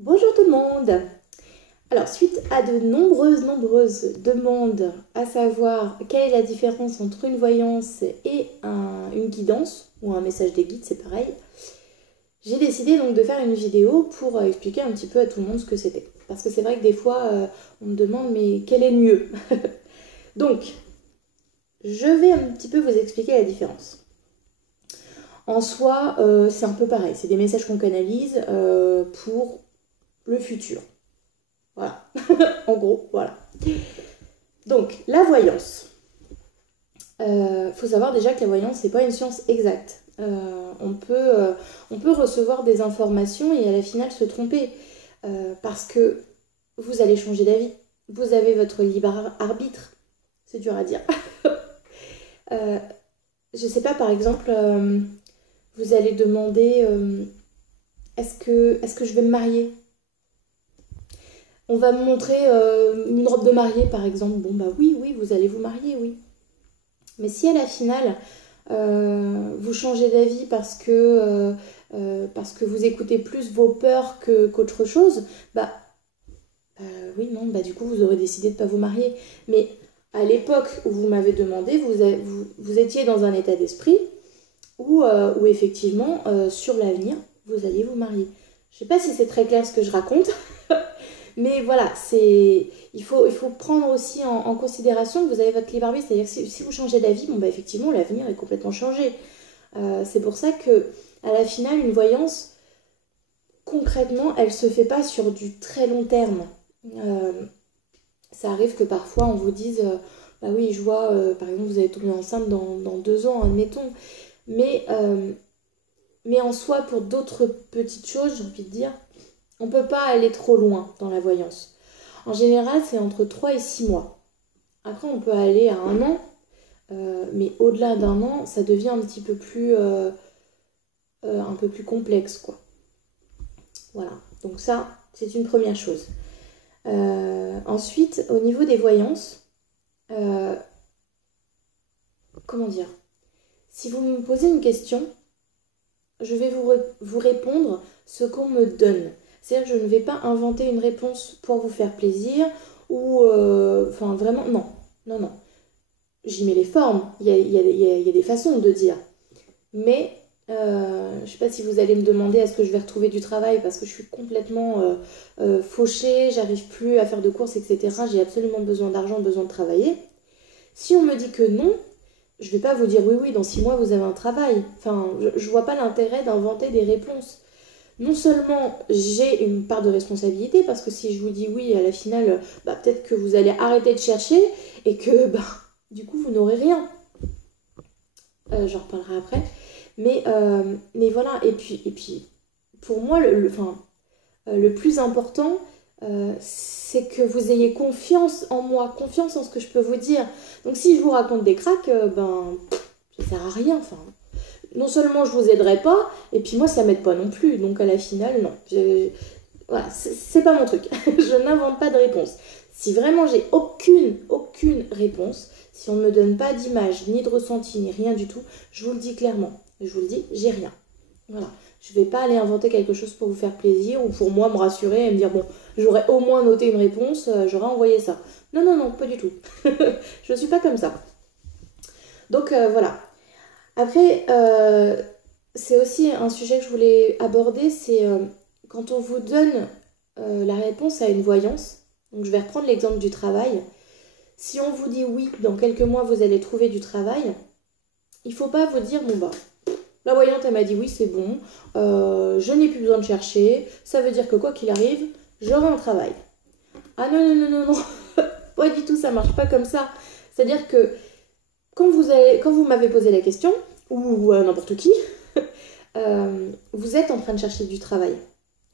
Bonjour tout le monde. Alors, suite à de nombreuses demandes à savoir quelle est la différence entre une voyance et une guidance, ou un message des guides, c'est pareil, j'ai décidé donc de faire une vidéo pour expliquer un petit peu à tout le monde ce que c'était. Parce que c'est vrai que des fois, on me demande mais quel est le mieux. Donc, je vais un petit peu vous expliquer la différence. En soi, c'est un peu pareil, c'est des messages qu'on canalise pour le futur. Voilà, en gros, voilà. Donc, la voyance. Faut savoir déjà que la voyance, c'est pas une science exacte. On peut recevoir des informations et à la finale se tromper. Parce que vous allez changer d'avis. Vous avez votre libre arbitre. C'est dur à dire. euh, je sais pas, par exemple, vous allez demander est-ce que je vais me marier? On va me montrer une robe de mariée, par exemple. Bon, bah oui, oui, vous allez vous marier, oui. Mais si à la finale, vous changez d'avis parce que vous écoutez plus vos peurs qu'autre chose, bah oui, non, bah du coup, vous aurez décidé de ne pas vous marier. Mais à l'époque où vous m'avez demandé, vous étiez dans un état d'esprit où effectivement, sur l'avenir, vous alliez vous marier. Je sais pas si c'est très clair ce que je raconte, mais voilà, il faut prendre aussi en considération que vous avez votre libre arbitre, c'est-à-dire que si vous changez d'avis, bon bah effectivement l'avenir est complètement changé. C'est pour ça que à la finale, une voyance, concrètement, elle se fait pas sur du très long terme. Euh, Ça arrive que parfois on vous dise, bah oui, je vois, par exemple, vous allez tomber enceinte dans 2 ans, admettons, mais, euh, mais en soi, pour d'autres petites choses, j'ai envie de dire, on peut pas aller trop loin dans la voyance. En général, c'est entre 3 et 6 mois. Après, on peut aller à 1 an, mais au-delà d'1 an, ça devient un peu plus complexe, quoi. Voilà, donc ça, c'est une première chose. Ensuite, au niveau des voyances, euh, comment dire? Si vous me posez une question, je vais vous répondre ce qu'on me donne. C'est-à-dire que je ne vais pas inventer une réponse pour vous faire plaisir ou... Enfin, vraiment, non. Non, non. J'y mets les formes. Il y a des façons de dire. Mais je ne sais pas si vous allez me demander est-ce que je vais retrouver du travail parce que je suis complètement fauchée, j'arrive plus à faire de courses, etc. J'ai absolument besoin d'argent, besoin de travailler. Si on me dit que non, je vais pas vous dire oui, oui, dans 6 mois vous avez un travail. Enfin, je vois pas l'intérêt d'inventer des réponses. Non seulement j'ai une part de responsabilité, parce que si je vous dis oui, à la finale, bah, peut-être que vous allez arrêter de chercher et que bah, du coup vous n'aurez rien. J'en reparlerai après. Mais voilà, et puis pour moi, le plus important, c'est que vous ayez confiance en moi, confiance en ce que je peux vous dire. Donc si je vous raconte des cracks, ben, ça sert à rien. Enfin, non seulement je vous aiderai pas, et puis moi ça m'aide pas non plus. Donc à la finale, non. Voilà, c'est pas mon truc. Je n'invente pas de réponse. Si vraiment j'ai aucune réponse, si on ne me donne pas d'image, ni de ressenti, ni rien du tout, je vous le dis clairement. Je vous le dis, j'ai rien. Voilà. Je vais pas aller inventer quelque chose pour vous faire plaisir ou pour moi me rassurer et me dire bon, j'aurais au moins noté une réponse, j'aurais envoyé ça. Non, non, non, pas du tout. Je suis pas comme ça. Donc voilà. Après, c'est aussi un sujet que je voulais aborder, c'est quand on vous donne la réponse à une voyance. Donc je vais reprendre l'exemple du travail. Si on vous dit oui, dans quelques mois vous allez trouver du travail, il faut pas vous dire bon bah la voyante elle m'a dit oui c'est bon, je n'ai plus besoin de chercher, ça veut dire que quoi qu'il arrive, j'aurai un travail. Ah non non non non non, pas du tout, ça marche pas comme ça. C'est-à-dire que quand vous m'avez posé la question, ou n'importe qui, vous êtes en train de chercher du travail.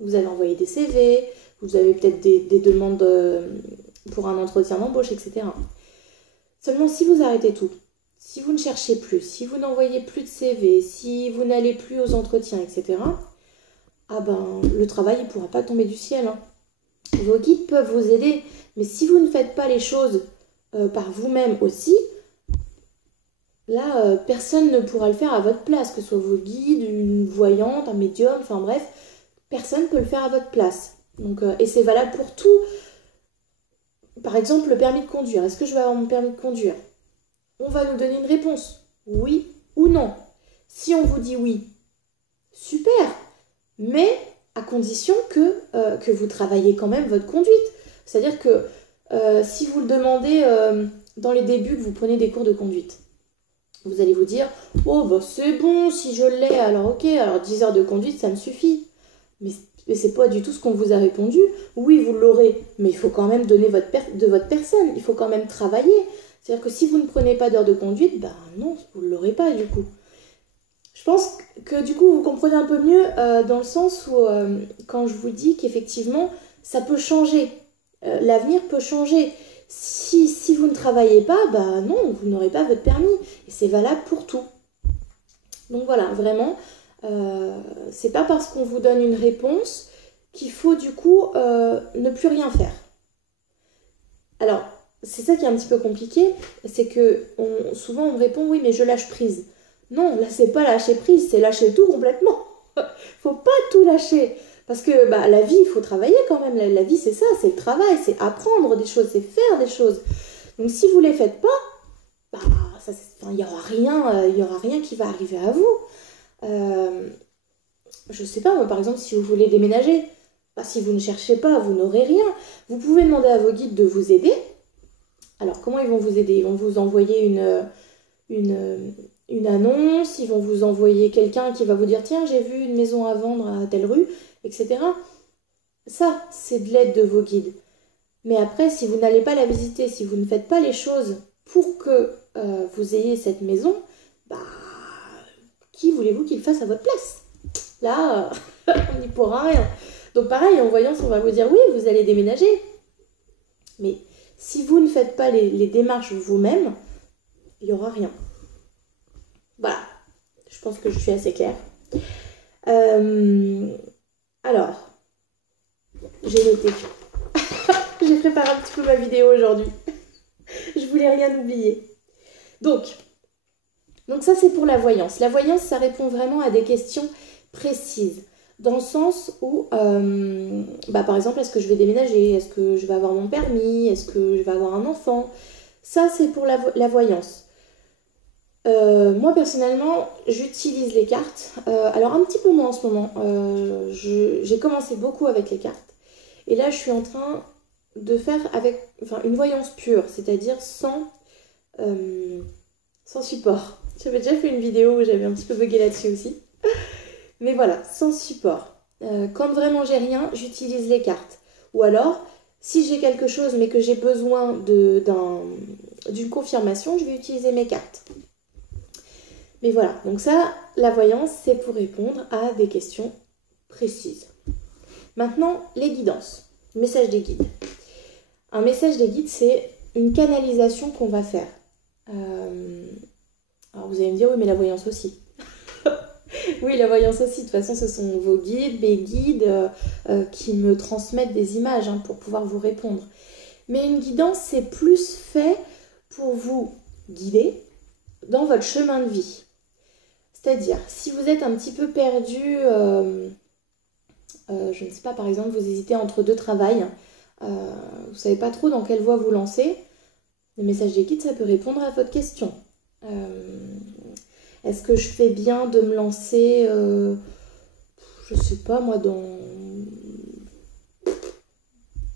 Vous avez envoyé des CV, vous avez peut-être des demandes pour un entretien d'embauche, etc. Seulement si vous arrêtez tout, si vous ne cherchez plus, si vous n'envoyez plus de CV, si vous n'allez plus aux entretiens, etc., ah ben le travail ne pourra pas tomber du ciel. Hein. Vos guides peuvent vous aider, mais si vous ne faites pas les choses par vous-même aussi, là, personne ne pourra le faire à votre place, que ce soit vos guides, une voyante, un médium, enfin bref, personne ne peut le faire à votre place. Donc, et c'est valable pour tout. Par exemple, le permis de conduire. Est-ce que je vais avoir mon permis de conduire? On va nous donner une réponse. Oui ou non. Si on vous dit oui, super. Mais à condition que vous travaillez quand même votre conduite. C'est-à-dire que si vous le demandez dans les débuts que vous prenez des cours de conduite, vous allez vous dire « Oh, bah c'est bon, si je l'ai, alors ok, alors 10 heures de conduite, ça me suffit. » Mais c'est pas du tout ce qu'on vous a répondu. Oui, vous l'aurez, mais il faut quand même donner de votre personne. Il faut quand même travailler. C'est-à-dire que si vous ne prenez pas d'heure de conduite, ben non, vous ne l'aurez pas du coup. Je pense que du coup, vous comprenez un peu mieux dans le sens où quand je vous dis qu'effectivement, ça peut changer. L'avenir peut changer. Si vous ne travaillez pas, bah non, vous n'aurez pas votre permis. Et c'est valable pour tout. Donc voilà, vraiment, c'est pas parce qu'on vous donne une réponse qu'il faut du coup ne plus rien faire. Alors, c'est ça qui est un petit peu compliqué, c'est que souvent on me répond oui mais je lâche prise. Non, là c'est pas lâcher prise, c'est lâcher tout complètement. Faut pas tout lâcher. Parce que bah, la vie, il faut travailler quand même. La vie, c'est ça, c'est le travail, c'est apprendre des choses, c'est faire des choses. Donc si vous ne les faites pas, bah, il n'y aura rien qui va arriver à vous. Je sais pas, moi, par exemple, si vous voulez déménager, bah, si vous ne cherchez pas, vous n'aurez rien. Vous pouvez demander à vos guides de vous aider. Alors, comment ils vont vous aider? Ils vont vous envoyer une annonce, ils vont vous envoyer quelqu'un qui va vous dire « Tiens, j'ai vu une maison à vendre à telle rue », etc. Ça, c'est de l'aide de vos guides. Mais après, si vous n'allez pas la visiter, si vous ne faites pas les choses pour que vous ayez cette maison, bah, qui voulez-vous qu'il fasse à votre place? Là, on n'y pourra rien. Donc pareil, en voyance, on va vous dire « Oui, vous allez déménager ». Mais si vous ne faites pas les démarches vous-même, il n'y aura rien. Voilà, je pense que je suis assez claire. Alors, j'ai noté. J'ai préparé un petit peu ma vidéo aujourd'hui. Je voulais rien oublier. Donc ça c'est pour la voyance. La voyance, ça répond vraiment à des questions précises. Dans le sens où, par exemple, est-ce que je vais déménager? Est-ce que je vais avoir mon permis? Est-ce que je vais avoir un enfant? Ça, c'est pour la voyance. Moi, personnellement, j'utilise les cartes. Alors, un petit peu moins en ce moment. J'ai commencé beaucoup avec les cartes. Et là, je suis en train de faire une voyance pure, c'est-à-dire sans support. J'avais déjà fait une vidéo où j'avais un petit peu bugué là-dessus aussi. Mais voilà, sans support. Quand vraiment j'ai rien, j'utilise les cartes. Ou alors, si j'ai quelque chose mais que j'ai besoin d'une confirmation, je vais utiliser mes cartes. Mais voilà, donc ça, la voyance, c'est pour répondre à des questions précises. Maintenant, les guidances. Message des guides. Un message des guides, c'est une canalisation qu'on va faire. Alors vous allez me dire, oui, mais la voyance aussi. Oui, la voyance aussi. De toute façon, ce sont vos guides, mes guides qui me transmettent des images pour pouvoir vous répondre. Mais une guidance, c'est plus fait pour vous guider dans votre chemin de vie. C'est-à-dire, si vous êtes un petit peu perdu, je ne sais pas, par exemple, vous hésitez entre deux travails, vous ne savez pas trop dans quelle voie vous lancer, le message des guides, ça peut répondre à votre question. Est-ce que je fais bien de me lancer, je ne sais pas moi,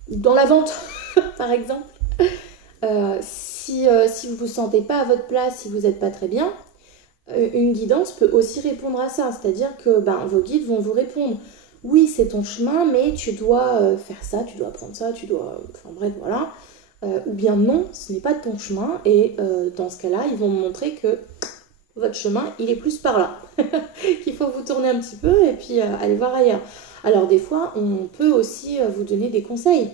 dans la vente, par exemple si vous ne vous sentez pas à votre place, si vous n'êtes pas très bien, une guidance peut aussi répondre à ça. C'est-à-dire que vos guides vont vous répondre. Oui, c'est ton chemin, mais tu dois faire ça, tu dois apprendre ça, tu dois... Enfin bref, voilà. Ou bien non, ce n'est pas ton chemin. Et dans ce cas-là, ils vont me montrer que votre chemin, il est plus par là. Qu'il faut vous tourner un petit peu et puis aller voir ailleurs. Alors des fois, on peut aussi vous donner des conseils.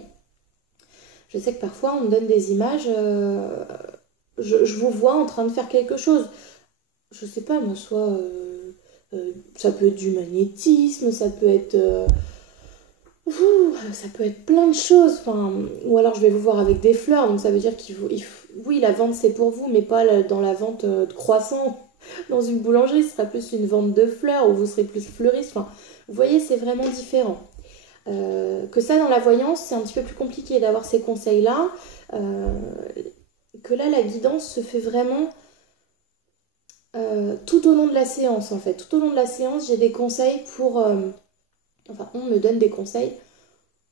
Je sais que parfois, on me donne des images. Je vous vois en train de faire quelque chose. Je sais pas, moi, soit... ça peut être du magnétisme, ça peut être plein de choses. Enfin, ou alors je vais vous voir avec des fleurs, donc ça veut dire oui, la vente c'est pour vous, mais pas dans la vente de croissants dans une boulangerie. Ce sera plus une vente de fleurs où vous serez plus fleuriste. Enfin, vous voyez, c'est vraiment différent. Que ça, dans la voyance, c'est un petit peu plus compliqué d'avoir ces conseils-là. Que là, la guidance se fait vraiment tout au long de la séance, en fait. Tout au long de la séance, j'ai des conseils pour... enfin, on me donne des conseils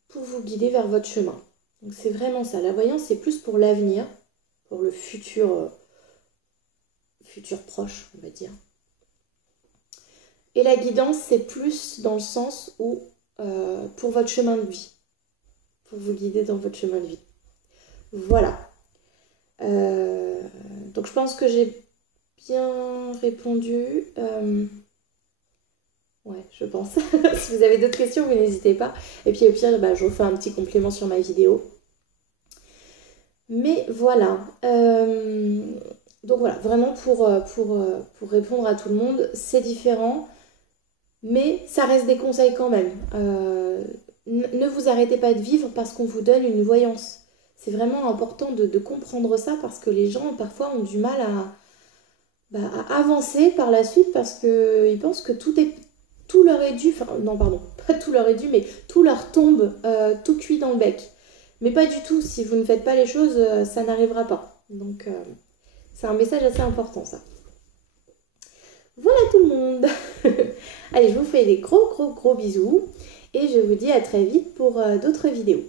pour vous guider vers votre chemin. Donc c'est vraiment ça. La voyance, c'est plus pour l'avenir, pour le futur, futur proche, on va dire. Et la guidance, c'est plus dans le sens où, pour votre chemin de vie. Pour vous guider dans votre chemin de vie. Voilà. Donc je pense que j'ai bien répondu. Ouais, je pense. Si vous avez d'autres questions, vous n'hésitez pas. Et puis au pire, je vous fais un petit complément sur ma vidéo. Mais voilà. Donc voilà, vraiment pour répondre à tout le monde, c'est différent. Mais ça reste des conseils quand même. Ne vous arrêtez pas de vivre parce qu'on vous donne une voyance. C'est vraiment important de comprendre ça parce que les gens parfois ont du mal à avancer par la suite parce qu'ils pensent que tout leur est dû, enfin non pardon, pas tout leur est dû, mais tout leur tombe tout cuit dans le bec. Mais pas du tout, si vous ne faites pas les choses, ça n'arrivera pas. Donc c'est un message assez important ça. Voilà tout le monde. Allez, je vous fais des gros bisous et je vous dis à très vite pour d'autres vidéos.